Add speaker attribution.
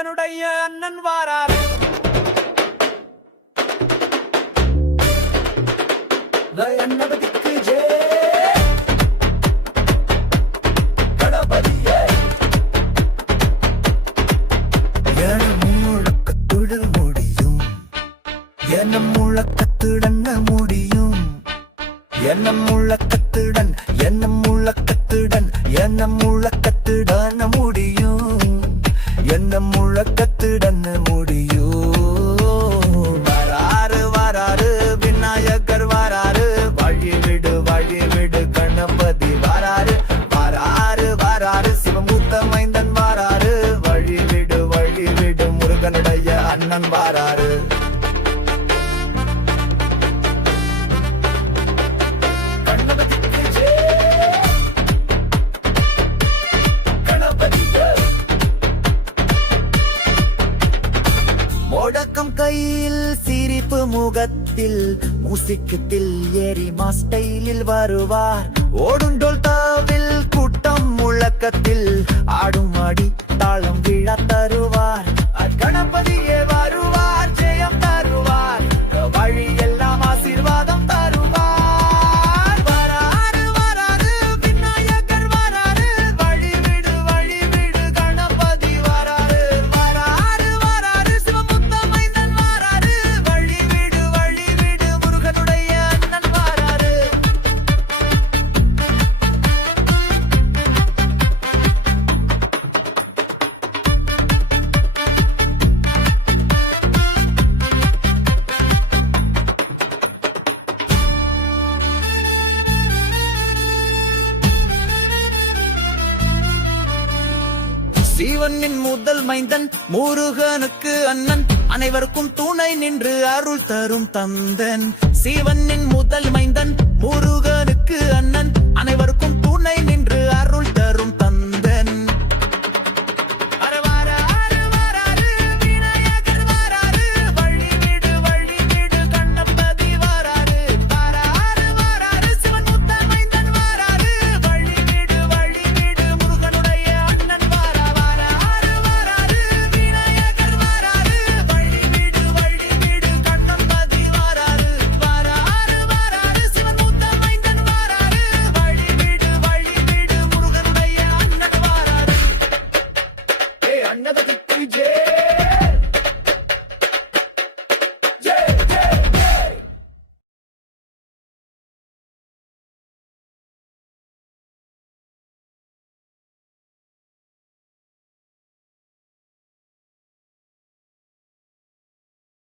Speaker 1: மகனுடைய அண்ணன் வாரார். என்ன முழக்கத்துடன் முடியும். என்ன முழக்கத்துடன் என்ன முழக்க அண்ணன் வாராரு முடக்கம் கையில் சிரிப்பு முகத்தில் மூசிக்கு தில் ஏறி மாஸ்டைலில் வருவார். ஓடுண்டோல் சீவனின் முதல் மைந்தன் முருகனுக்கு அண்ணன். அனைவருக்கும் துணை நின்று அருள் தரும் தந்தன். சீவனின் முதல் மைந்தன் முருகன் సన్నద దిగ్విజయ్